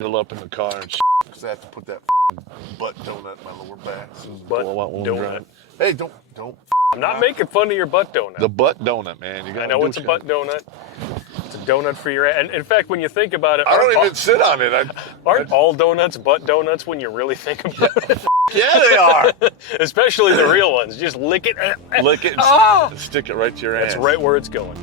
up in the car and because I have to put that butt donut in my lower back. Butt donut. Hey, don't. I'm not making fun of your butt donut. The butt donut, man. You I know it's a butt donut. It's a donut for your ass. And in fact, when you think about it, I don't even sit on it. Aren't all donuts butt donuts when you really think about it? Yeah, they are. Especially the real ones. Just lick it. Lick it and stick it right to your ass. That's right where it's going.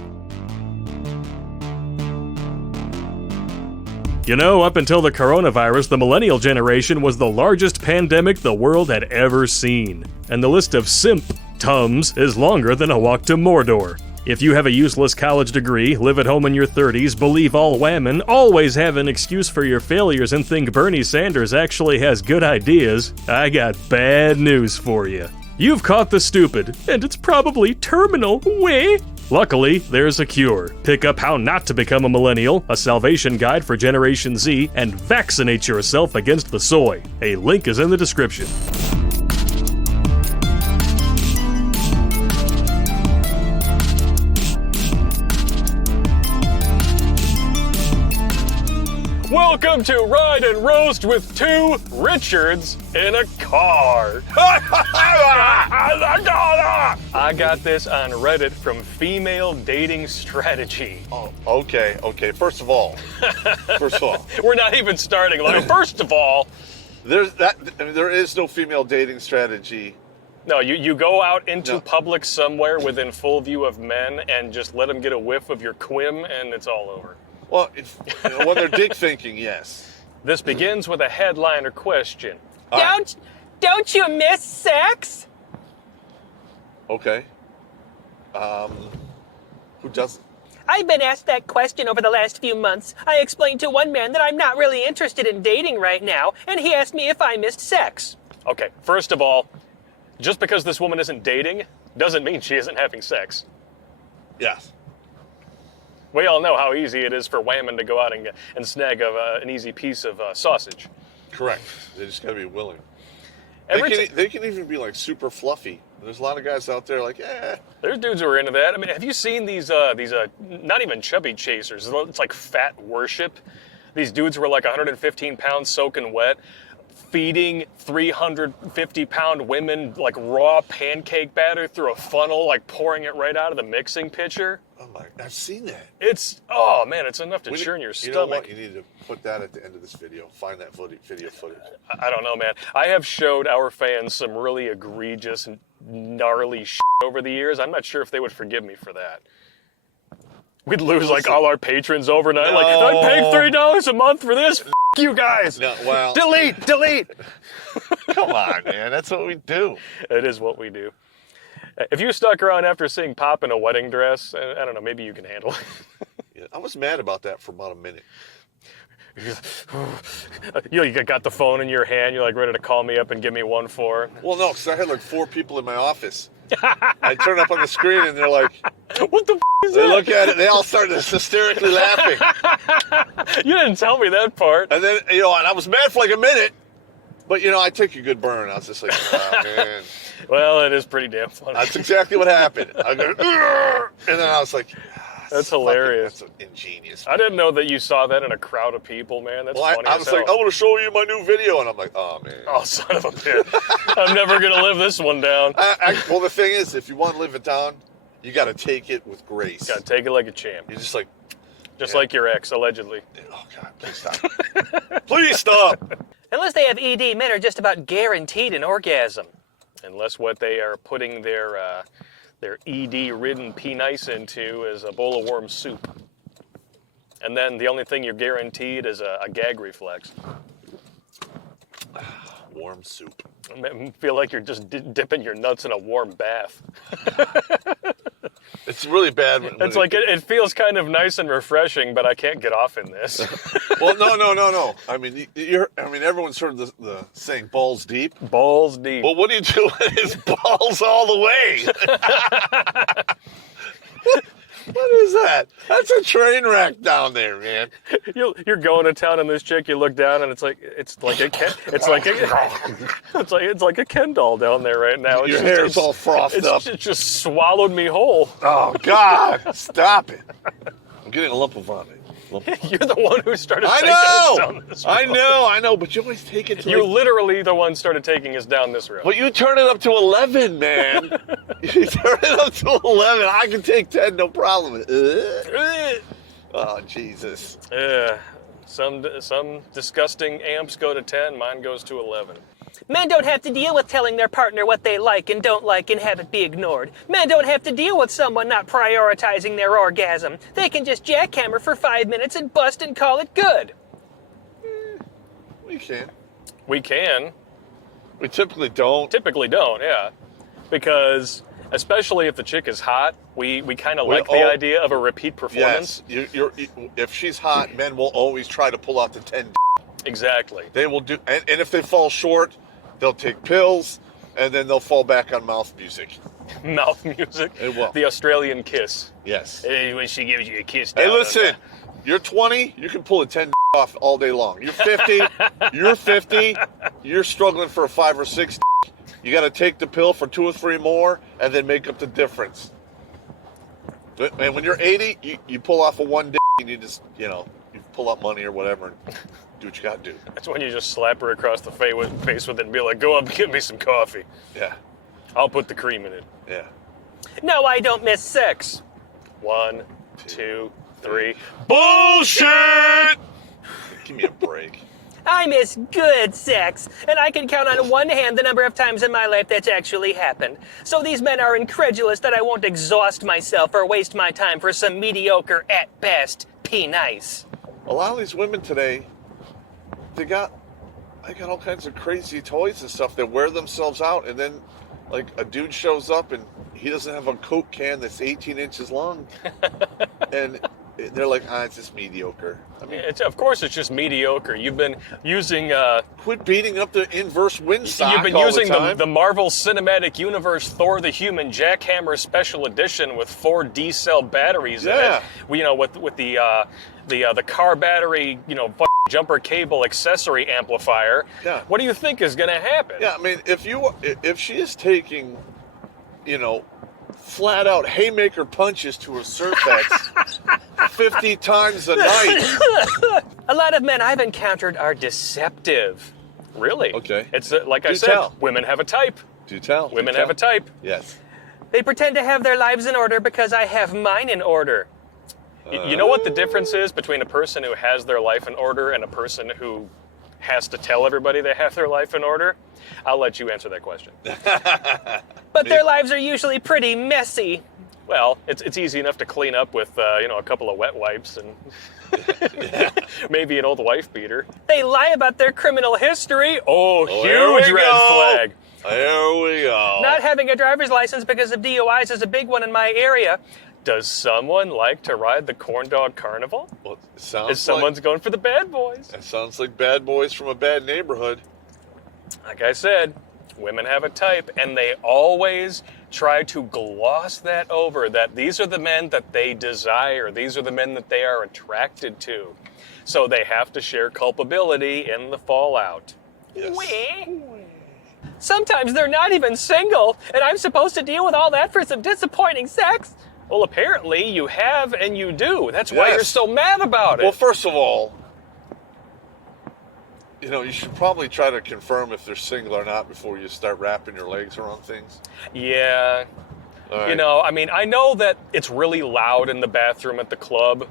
You know, up until the coronavirus, the Millennial generation was the largest pandemic the world had ever seen. And the list of symptoms is longer than a walk to Mordor. If you have a useless college degree, live at home in your 30s, believe all women, always have an excuse for your failures, and think Bernie Sanders actually has good ideas, I got bad news for you. You've caught the stupid, and it's probably terminal. Way. Luckily, there's a cure. Pick up How Not to Become a Millennial, a salvation guide for Generation Z, and vaccinate yourself against the soy. A link is in the description. Welcome to Ride and Roast with two Richards in a car. I got this on Reddit from Female Dating Strategy. Oh, okay. First of all, We're not even starting. Like, first of all, there is no female dating strategy. No, you go out into public somewhere within full view of men and just let them get a whiff of your quim, and it's all over. Well, when they're dick thinking, yes. This begins with a headliner question. Don't you miss sex? Okay. Who doesn't? I've been asked that question over the last few months. I explained to one man that I'm not really interested in dating right now, and he asked me if I missed sex. Okay, first of all, just because this woman isn't dating doesn't mean she isn't having sex. Yes. We all know how easy it is for women to go out and snag an easy piece of sausage. Correct. They just gotta be willing. They can even be like super fluffy. There's a lot of guys out there like, There's dudes who are into that. I mean, have you seen these not even chubby chasers? It's like fat worship. These dudes were like 115 pounds soaking wet, feeding 350-pound women like raw pancake batter through a funnel, like pouring it right out of the mixing pitcher. Oh my! I've seen that. It's enough to churn your stomach. You know what? You need to put that at the end of this video. Find that video footage. I don't know, man. I have showed our fans some really egregious, gnarly shit over the years. I'm not sure if they would forgive me for that. We'd lose like all our patrons overnight. No. Like, I paid $3 a month for this. F you guys. No, well, delete. Come on, man. That's what we do. It is what we do. If you stuck around after seeing Popp in a wedding dress, I don't know, maybe you can handle it. Yeah, I was mad about that for about a minute. You got the phone in your hand. You're like ready to call me up and give me 1-4. Well, no, because I had like 4 people in my office. I turn up on the screen and they're like, "What the f*** is that?" They look at it. They all started hysterically laughing. You didn't tell me that part. And then, and I was mad for like a minute. But, I took a good burn. I was just like, oh, man. Well, it is pretty damn funny. That's exactly what happened. I go, and then I was like, that's hilarious. That's ingenious. I didn't know that you saw that in a crowd of people, man. That's funny I was like, I want to show you my new video. And I'm like, oh, man. Oh, son of a bitch. I'm never going to live this one down. Well, the thing is, if you want to live it down, you got to take it with grace. Got to take it like a champ. You're just like... like your ex, allegedly. Oh, God, please stop. Please stop. Unless they have ED, men are just about guaranteed an orgasm. Unless what they are putting their ED-ridden penis into is a bowl of warm soup. And then the only thing you're guaranteed is a gag reflex. Warm soup. I feel like you're just dipping your nuts in a warm bath. It's really bad. It's like it feels kind of nice and refreshing, but I can't get off in this. Well, no. I mean, everyone's heard the saying "balls deep." Balls deep. Well, what do you do when it's balls all the way? What is that? That's a train wreck down there, man. You're going to town on this chick. You look down and it's like a Ken doll down there right now. Your hair's all frothed up. It just swallowed me whole. Oh God! Stop it! I'm getting a lump of vomit. You're the one who started I taking us down know. this road. I know, but you always take it to You're literally the one started taking us down this road. But you turn it up to 11, man. You turn it up to 11. I can take 10, no problem. Oh, Jesus. Yeah. Some disgusting amps go to 10, mine goes to 11. Men don't have to deal with telling their partner what they like and don't like and have it be ignored. Men don't have to deal with someone not prioritizing their orgasm. They can just jackhammer for 5 minutes and bust and call it good. We can. We can. We typically don't. Typically don't, yeah. Because, especially if the chick is hot, we kind of We like the all- idea of a repeat performance. Yes. If she's hot, men will always try to pull out the 10. Exactly. They will do, and if they fall short, they'll take pills, and then they'll fall back on mouth music. Mouth music. It will. The Australian kiss. Yes. Hey, when she gives you a kiss Hey, down on listen. You're 20. You can pull a 10 off all day long. You're 50. You're 50. You're struggling for a 5 or 6. You got to take the pill for 2 or 3 more, and then make up the difference. And when you're 80, you pull off a 1 and you just, you pull out money or whatever and do what you got to do. That's when you just slap her across the face with it and be like, go up and get me some coffee. Yeah. I'll put the cream in it. Yeah. No, I don't miss sex. 1, 2, 3. Bullshit! Give me a break. I miss good sex, and I can count on one hand the number of times in my life that's actually happened. So these men are incredulous that I won't exhaust myself or waste my time for some mediocre, at best, nice. A lot of these women today, they got all kinds of crazy toys and stuff that wear themselves out, and then like a dude shows up and he doesn't have a Coke can that's 18 inches long, and they're like, it's just mediocre. I mean, Of course, it's just mediocre. You've been using. quit beating up the inverse windsock. You've been all using the time. the Marvel Cinematic Universe Thor the Human Jackhammer Special Edition with 4 D-cell batteries in Yeah. it. With the car battery, jumper cable accessory amplifier. Yeah. What do you think is going to happen? Yeah, I mean, if she is taking, flat out haymaker punches to her cervix 50 times a night. A lot of men I've encountered are deceptive. Really? Okay. It's like I Do said, tell. women have a type. Do tell. Women do have a tell. type. Yes. They pretend to have their lives in order because I have mine in order. You know what the difference is between a person who has their life in order and a person who has to tell everybody they have their life in order? I'll let you answer that question. But their lives are usually pretty messy. Well, it's easy enough to clean up with a couple of wet wipes and maybe an old wife beater. They lie about their criminal history. Oh, here we huge red go. flag. There we go. Not having a driver's license because of DUIs is a big one in my area. Does someone like to ride the corn dog carnival? Well, it sounds Someone's going for the bad boys. it sounds like bad boys from a bad neighborhood. Like I said, women have a type, and they always try to gloss that over, that these are the men that they desire. These are the men that they are attracted to. So they have to share culpability in the fallout. Yes. Wee. Sometimes they're not even single, and I'm supposed to deal with all that for some disappointing sex? Well, apparently you have and you do. That's why Yes. you're so mad about it. Well, first of all, you should probably try to confirm if they're single or not before you start wrapping your legs around things. Yeah. All right. I know that it's really loud in the bathroom at the club,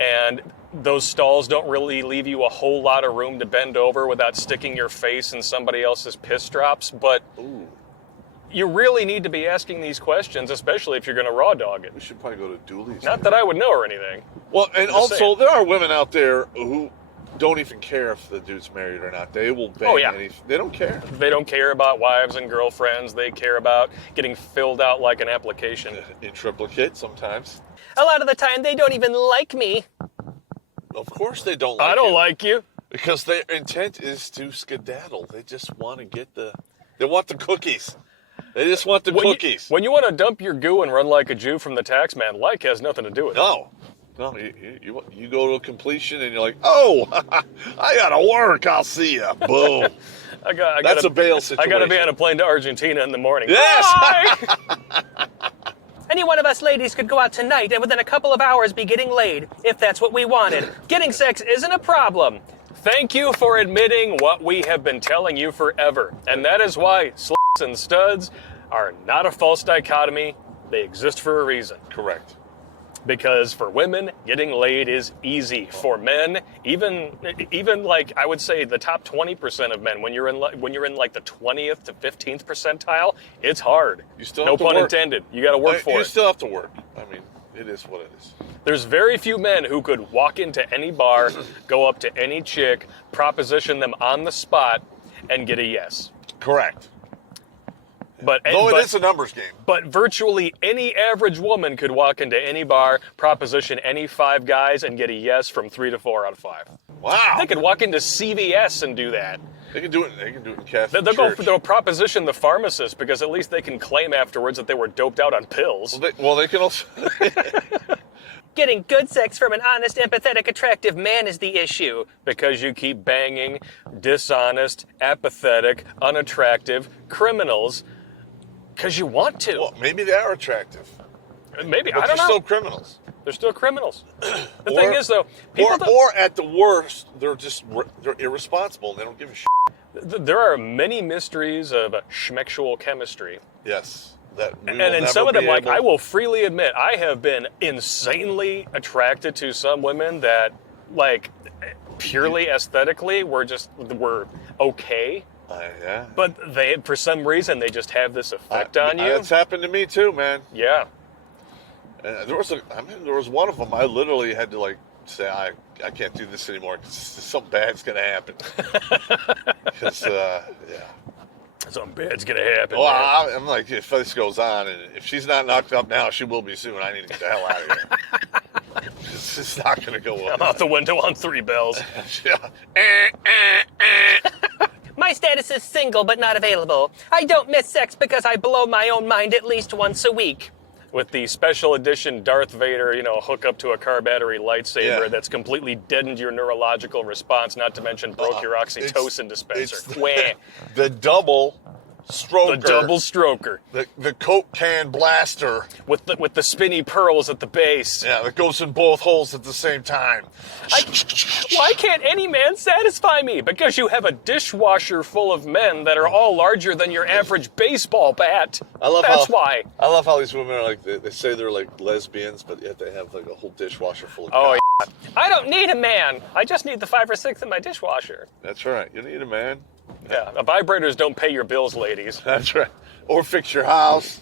and those stalls don't really leave you a whole lot of room to bend over without sticking your face in somebody else's piss drops, but Ooh, you really need to be asking these questions, especially if you're going to raw dog it. we should probably go to Dooley's. Not that I would know or anything. Well, and Just also saying. there are women out there who don't even care if the dude's married or not. They will bang Oh, yeah. They don't care. They don't care about wives and girlfriends. They care about getting filled out like an application. In triplicate sometimes. A lot of the time, they don't even like me. Of course they don't like I don't you. like you. Because their intent is to skedaddle. They just want to get they want the cookies. They just want the cookies. When you want to dump your goo and run like a Jew from the tax man, like has nothing to do with it. No, you go to a completion and you're like, oh, I gotta work. I'll see ya. Boom. That's a bail situation. I got to be on a plane to Argentina in the morning. Yes. Bye! Any one of us ladies could go out tonight and within a couple of hours be getting laid, if that's what we wanted. Getting sex isn't a problem. Thank you for admitting what we have been telling you forever. And that is why sluts and studs are not a false dichotomy. They exist for a reason. Correct. Because for women, getting laid is easy. For men, even like I would say the top 20% of men, when you're in like the 20th to 15th percentile, it's hard. You still no have to pun work. intended. You got to work for You it. still have to work. I mean, it is what it is. There's very few men who could walk into any bar, go up to any chick, proposition them on the spot, and get a yes. Correct. But Though it is a numbers game. But virtually any average woman could walk into any bar, proposition any 5 guys, and get a yes from 3 to 4 out of 5. Wow. They could walk into CVS and do that. They can do it. They can do it in Catholic They'll Church. they'll proposition the pharmacist because at least they can claim afterwards that they were doped out on pills. Well, they can also. Getting good sex from an honest, empathetic, attractive man is the issue. Because you keep banging dishonest, apathetic, unattractive criminals because you want to. Well, maybe they are attractive. Maybe, But I don't they're know. still criminals. They're still criminals. The thing is, though, Or at the worst, they're irresponsible and they don't give a shit. There are many mysteries of schmexual chemistry. Yes. That we will And in never some of them, be like, able- I will freely admit, I have been insanely attracted to some women that, like, purely aesthetically were okay. Yeah. But they, for some reason, they just have this effect on you. It's happened to me too, man. Yeah. There was one of them. I literally had to say I can't do this anymore because something bad's gonna happen. Because yeah. Something bad's gonna happen. Well, man. I'm like, if this goes on, and if she's not knocked up now, she will be soon. I need to get the hell out of here. It's just not gonna go well. I'm out the window on 3 bells. My status is single but not available. I don't miss sex because I blow my own mind at least once a week. With the special edition Darth Vader, hook up to a car battery lightsaber Yeah. that's completely deadened your neurological response, not to mention broke your oxytocin dispenser. It's Wah. the double stroker. The double stroker. The Coke can blaster. With the spinny pearls at the base. Yeah, that goes in both holes at the same time. Why can't any man satisfy me? Because you have a dishwasher full of men that are all larger than your average baseball bat. That's why. I love how these women are like, they say they're like lesbians, but yet they have like a whole dishwasher full of Oh, cock. yeah. I don't need a man. I just need the 5 or 6 in my dishwasher. That's right. You need a man. Yeah, vibrators don't pay your bills, ladies. That's right. Or fix your house.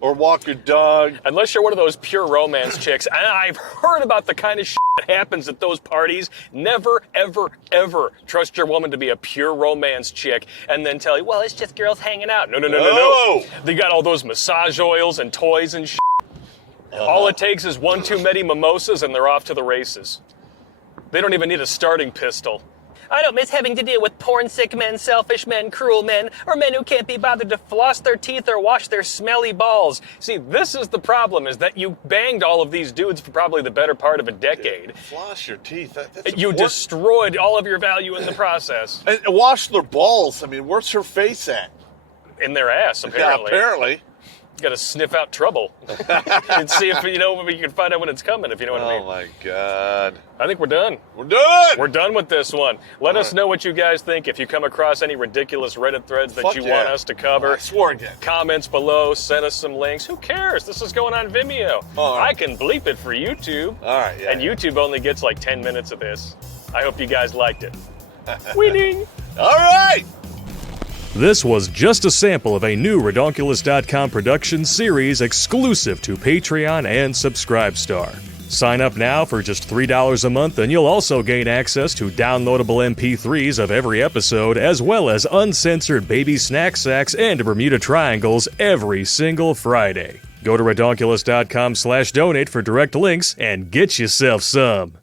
Or walk your dog. Unless you're one of those pure romance chicks. And I've heard about the kind of shit that happens at those parties. Never, ever, ever trust your woman to be a pure romance chick and then tell you, well, it's just girls hanging out. No. They got all those massage oils and toys and shit. All it takes is 1 too many mimosas and they're off to the races. They don't even need a starting pistol. I don't miss having to deal with porn-sick men, selfish men, cruel men, or men who can't be bothered to floss their teeth or wash their smelly balls. See, this is the problem, is that you banged all of these dudes for probably the better part of a decade. Floss your teeth. That's You important. destroyed all of your value in the process. And wash their balls. I mean, where's her face at? In their ass, Yeah, apparently. apparently. Got to sniff out trouble and see if you can find out when it's coming. If you know what I Oh mean. my God. I think we're done. We're done. We're done with this one. Let us right. know what you guys think. If you come across any ridiculous Reddit threads that Fuck you yeah. want us to cover, I swore again. comments below. Send us some links. Who cares? This is going on Vimeo. All right. I can bleep it for YouTube. All right. Yeah. And YouTube only gets like 10 minutes of this. I hope you guys liked it. Winning. All right. This was just a sample of a new Redonkulous.com production series exclusive to Patreon and Subscribestar. Sign up now for just $3 a month and you'll also gain access to downloadable MP3s of every episode as well as uncensored baby snack sacks and Bermuda Triangles every single Friday. Go to Redonkulous.com/donate for direct links and get yourself some.